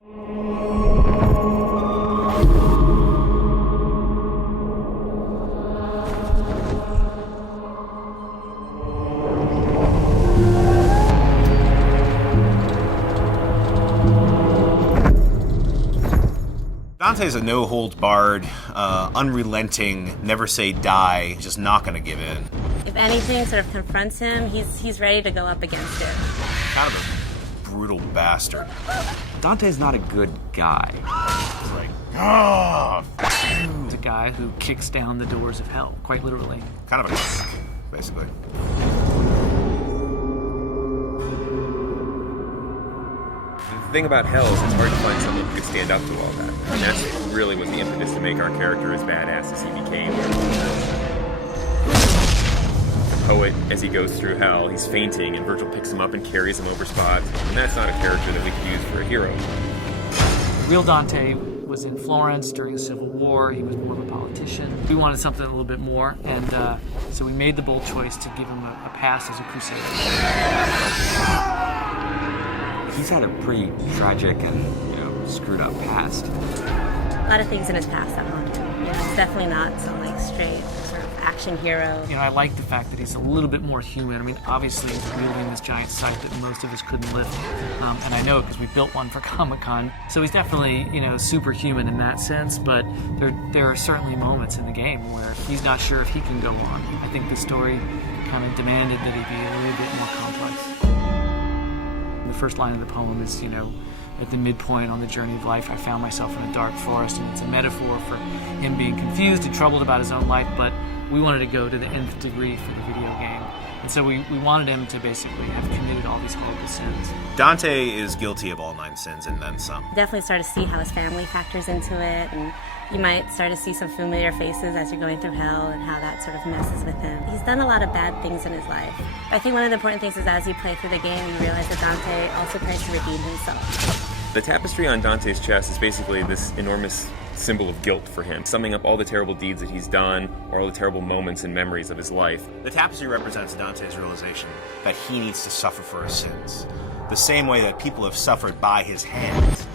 Dante's a no-holds-barred, unrelenting, never-say-die, just not going to give in. If anything sort of confronts him, he's ready to go up against it. Kind of a brutal bastard. Dante's not a good guy. He's like, ah! He's a guy who kicks down the doors of hell, quite literally. Kind of a cuck, basically. The thing about hell is it's hard to find someone who could stand up to all that. And that's really was the impetus to make our character as badass as he became. The poet, as he goes through hell, he's fainting, and Virgil picks him up and carries him over spots. And that's not a character that we could use for a hero. Real Dante was in Florence during the Civil War. He was more of a politician. We wanted something a little bit more, and so we made the bold choice to give him a pass as a crusader. He's had a pretty tragic and, screwed up past. A lot of things in his past that haunt him. He's definitely not some straight sort of action hero. I like the fact that he's a little bit more human. I mean, obviously he's wielding this giant scythe that most of us couldn't lift, and I know because we built one for Comic-Con. So he's definitely, superhuman in that sense. But there are certainly moments in the game where he's not sure if he can go on. I think the story kind of demanded that he be a little bit more complex. The first line of the poem is, at the midpoint on the journey of life, I found myself in a dark forest, and it's a metaphor for him being confused and troubled about his own life, but we wanted to go to the nth degree for the video game. And so we wanted him to basically have committed all these horrible sins. Dante is guilty of all 9 sins and then some. Definitely start to see how his family factors into it, and you might start to see some familiar faces as you're going through hell and how that sort of messes with him. He's done a lot of bad things in his life. I think one of the important things is as you play through the game, you realize that Dante also tries to redeem himself. The tapestry on Dante's chest is basically this enormous symbol of guilt for him, summing up all the terrible deeds that he's done or all the terrible moments and memories of his life. The tapestry represents Dante's realization that he needs to suffer for his sins, the same way that people have suffered by his hands.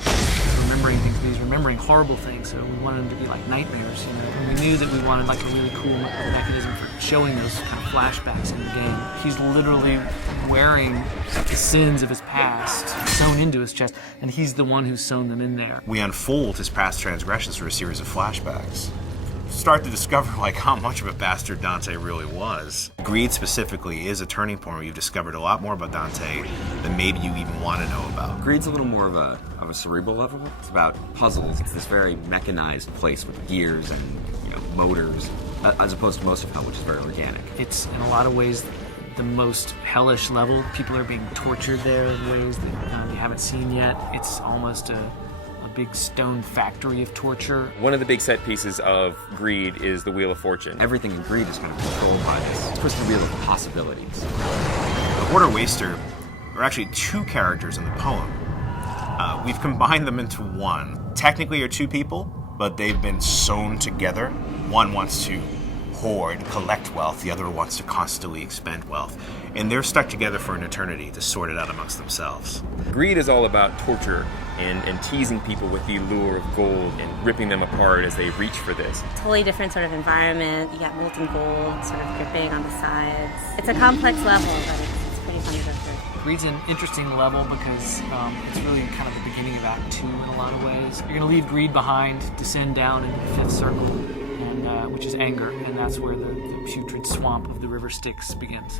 Remembering things, but he's remembering horrible things, so we wanted him to be like nightmares, and we knew that we wanted a really cool mechanism for showing those kind of flashbacks in the game. He's literally wearing the sins of his past sewn into his chest, and he's the one who's sewn them in there. We unfold his past transgressions through a series of flashbacks. Start to discover how much of a bastard Dante really was. Greed specifically is a turning point where you've discovered a lot more about Dante than maybe you even want to know about. Greed's a little more of a cerebral level. It's about puzzles. It's this very mechanized place with gears and motors, as opposed to most of hell, which is very organic. It's in a lot of ways the most hellish level. People are being tortured there in ways that you haven't seen yet. It's almost a big stone factory of torture. One of the big set pieces of Greed is the Wheel of Fortune. Everything in Greed is kind of controlled by this twisted wheel of possibilities. The Hoarder Waster are actually 2 characters in the poem. We've combined them into one. Technically are 2 people, but they've been sewn together. One wants to hoard, collect wealth. The other wants to constantly expend wealth. And they're stuck together for an eternity to sort it out amongst themselves. Greed is all about torture and teasing people with the lure of gold and ripping them apart as they reach for this. Totally different sort of environment. You got molten gold sort of dripping on the sides. It's a complex level, but it's pretty fun to go through. Greed's an interesting level because it's really kind of the beginning of Act 2 in a lot of ways. You're going to leave greed behind, descend down into the 5th circle, and which is anger, and that's where the putrid swamp of the river Styx begins.